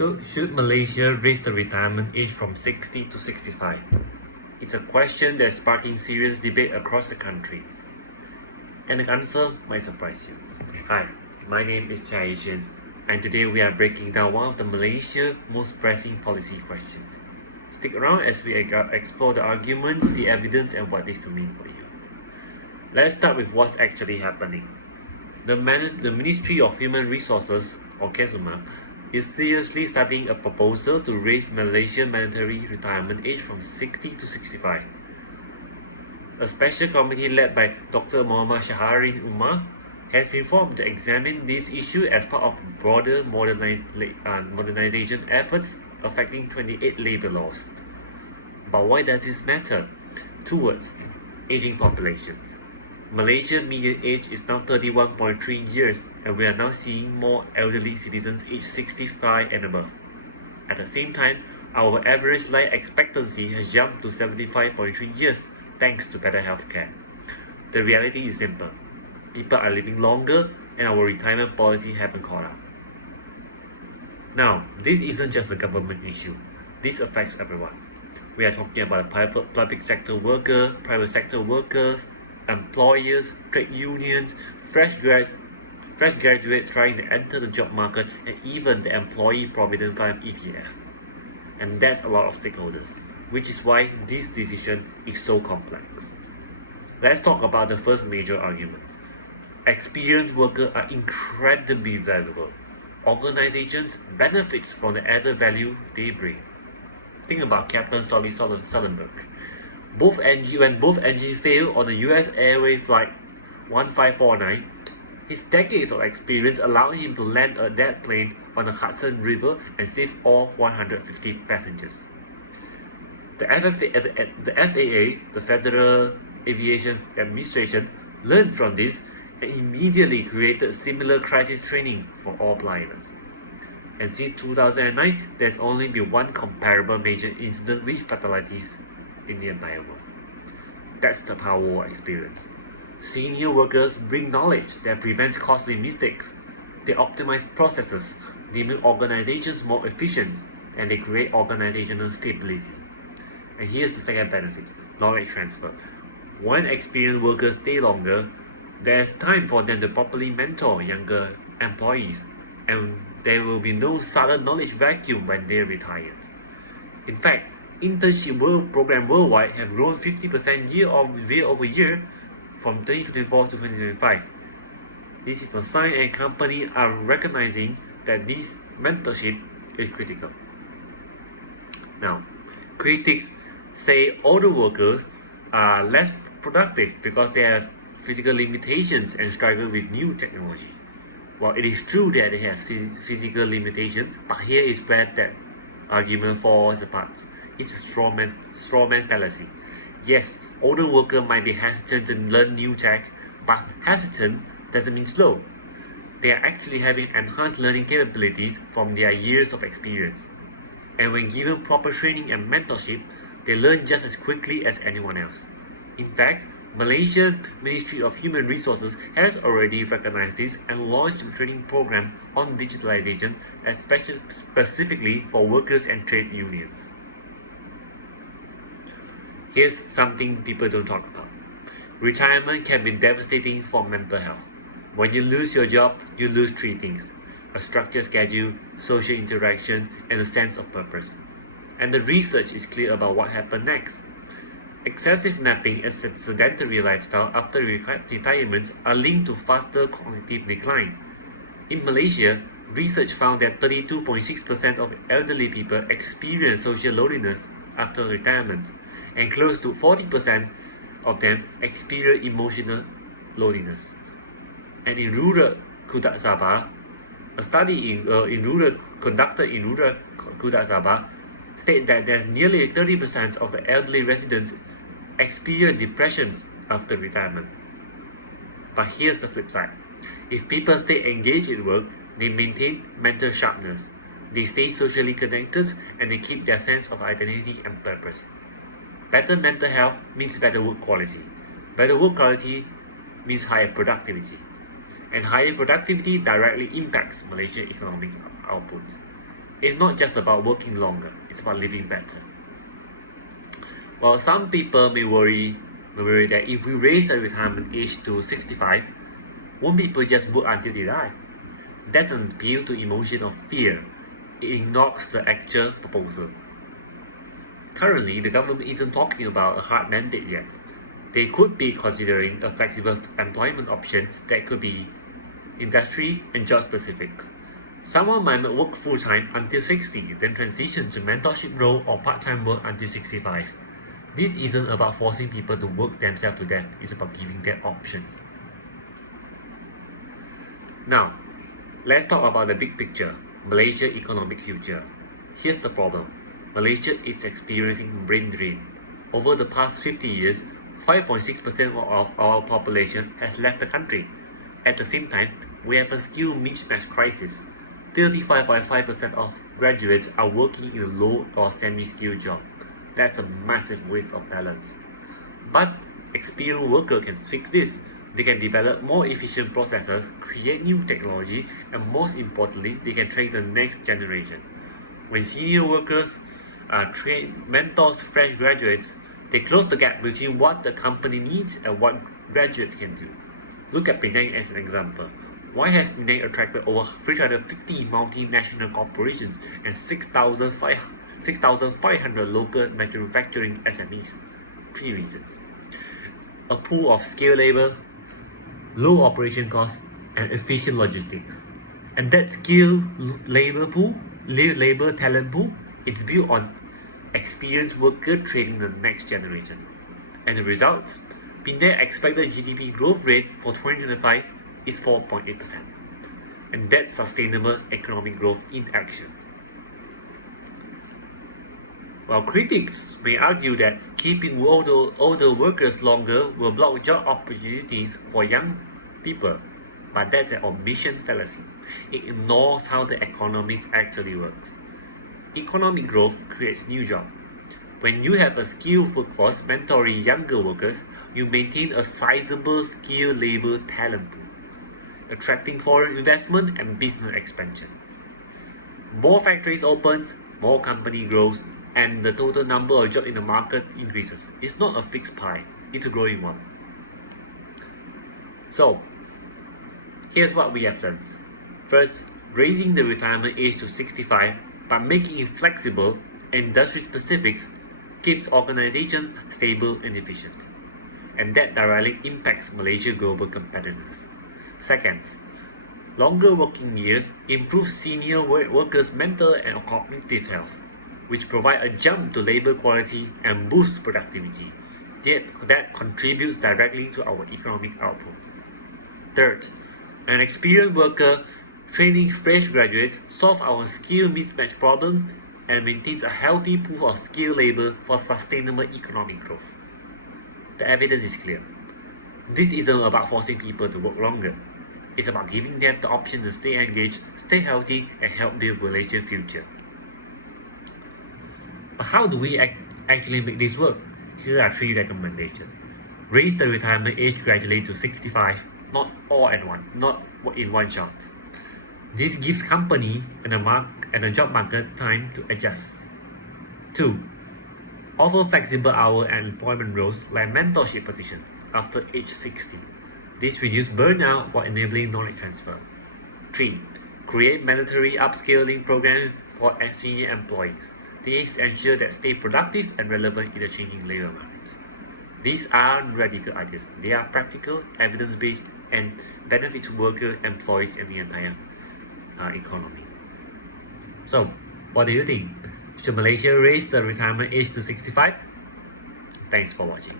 So, should Malaysia raise the retirement age from 60 to 65? It's a question that's sparking serious debate across the country. And the answer might surprise you. Hi, my name is Chai Yixian, and today we are breaking down one of the Malaysia most pressing policy questions. Stick around as we explore the arguments, the evidence, and what this could mean for you. Let's start with what's actually happening. The Ministry of Human Resources, or KESUMA, is seriously studying a proposal to raise Malaysia mandatory retirement age from 60 to 65. A special committee led by Dr. Muhammad Shaharin Umar has been formed to examine this issue as part of broader modernization efforts affecting 28 labour laws. But why does this matter? Two words: aging populations. Malaysia's median age is now 31.3 years, and we are now seeing more elderly citizens aged 65 and above. At the same time, our average life expectancy has jumped to 75.3 years thanks to better healthcare. The reality is simple. People are living longer, and our retirement policy haven't caught up. Now, this isn't just a government issue. This affects everyone. We are talking about public sector workers, private sector workers, employers, trade unions, fresh graduates trying to enter the job market, and even the Employee Provident Fund (EPF). And that's a lot of stakeholders, which is why this decision is so complex. Let's talk about the first major argument. Experienced workers are incredibly valuable. Organizations benefit from the added value they bring. Think about Captain Solly Sullenberg. When both engines failed on the US Airways Flight 1549, his decades of experience allowed him to land that plane on the Hudson River and save all 150 passengers. The FAA, the Federal Aviation Administration, learned from this and immediately created similar crisis training for all pilots. And since 2009, there's only been one comparable major incident with fatalities in the entire world. That's the power of experience. Senior workers bring knowledge that prevents costly mistakes. They optimize processes, they make organizations more efficient, and they create organizational stability. And here's the second benefit: knowledge transfer. When experienced workers stay longer, there's time for them to properly mentor younger employees, and there will be no sudden knowledge vacuum when they're retired. In fact, internship program worldwide have grown 50% year over year from 2024 to 2025. This is a sign and companies are recognizing that this mentorship is critical. Now, critics say older workers are less productive because they have physical limitations and struggle with new technology. Well, it is true that they have physical limitations, but here is where that argument falls apart. It's a straw man fallacy. Yes, older workers might be hesitant to learn new tech, but hesitant doesn't mean slow. They are actually having enhanced learning capabilities from their years of experience. And when given proper training and mentorship, they learn just as quickly as anyone else. In fact, Malaysian Ministry of Human Resources has already recognized this and launched a training program on digitalization, specifically for workers and trade unions. Here's something people don't talk about. Retirement can be devastating for mental health. When you lose your job, you lose three things: a structured schedule, social interaction, and a sense of purpose. And the research is clear about what happened next. Excessive napping and sedentary lifestyle after retirement are linked to faster cognitive decline. In Malaysia, research found that 32.6% of elderly people experience social loneliness after retirement, and close to 40% of them experience emotional loneliness. And in rural Kudat Sabah, a study conducted in rural Kudat Sabah state that there's nearly 30% of the elderly residents experience depressions after retirement. But here's the flip side. If people stay engaged in work, they maintain mental sharpness, they stay socially connected, and they keep their sense of identity and purpose. Better mental health means better work quality. Better work quality means higher productivity. And higher productivity directly impacts Malaysia's economic output. It's not just about working longer, it's about living better. While some people may worry that if we raise the retirement age to 65, won't people just work until they die? That's an appeal to emotion of fear. It ignores the actual proposal. Currently, the government isn't talking about a hard mandate yet. They could be considering a flexible employment options that could be industry and job specific. Someone might work full-time until 60, then transition to mentorship role or part-time work until 65. This isn't about forcing people to work themselves to death, it's about giving them options. Now, let's talk about the big picture, Malaysia economic future. Here's the problem. Malaysia is experiencing brain drain. Over the past 50 years, 5.6% of our population has left the country. At the same time, we have a skill mismatch crisis. 35.5% of graduates are working in a low or semi-skilled job. That's a massive waste of talent. But experienced workers can fix this. They can develop more efficient processes, create new technology, and most importantly, they can train the next generation. When senior workers train mentors fresh graduates, they close the gap between what the company needs and what graduates can do. Look at Penang as an example. Why has Penang attracted over 350 multinational corporations and 6,500 local manufacturing SMEs? 3 reasons. A pool of skilled labor, low operation costs, and efficient logistics. And that skilled labor talent pool, it's built on experienced worker training the next generation. And the result, Penang expected GDP growth rate for 2025 is 4.8%. And that's sustainable economic growth in action. While critics may argue that keeping older workers longer will block job opportunities for young people, but that's an omission fallacy. It ignores how the economics actually works. Economic growth creates new jobs. When you have a skilled workforce mentoring younger workers, you maintain a sizable skilled labor talent pool, attracting foreign investment and business expansion. More factories opens, more company grows, and the total number of jobs in the market increases. It's not a fixed pie, it's a growing one. So, here's what we have learned. First, raising the retirement age to 65 by making it flexible and industry specific keeps organizations stable and efficient. And that directly impacts Malaysia's global competitiveness. Second, longer working years improve senior workers' mental and cognitive health, which provide a jump to labor quality and boost productivity. That contributes directly to our economic output. Third, an experienced worker training fresh graduates solve our skill mismatch problem and maintains a healthy pool of skilled labor for sustainable economic growth. The evidence is clear. This isn't about forcing people to work longer. It's about giving them the option to stay engaged, stay healthy, and help build Malaysia's future. But how do we actually make this work? Here are 3 recommendations. Raise the retirement age gradually to 65, not all at once, not in one shot. This gives company and the job market time to adjust. 2. Offer flexible hour and employment roles like mentorship positions after age 60. This reduces burnout while enabling knowledge transfer. 3. Create mandatory upskilling programs for senior employees. These ensure that stay productive and relevant in the changing labor market. These aren't radical ideas. They are practical, evidence-based, and benefit to workers, employees, and the entire economy. So, what do you think? Should Malaysia raise the retirement age to 65? Thanks for watching.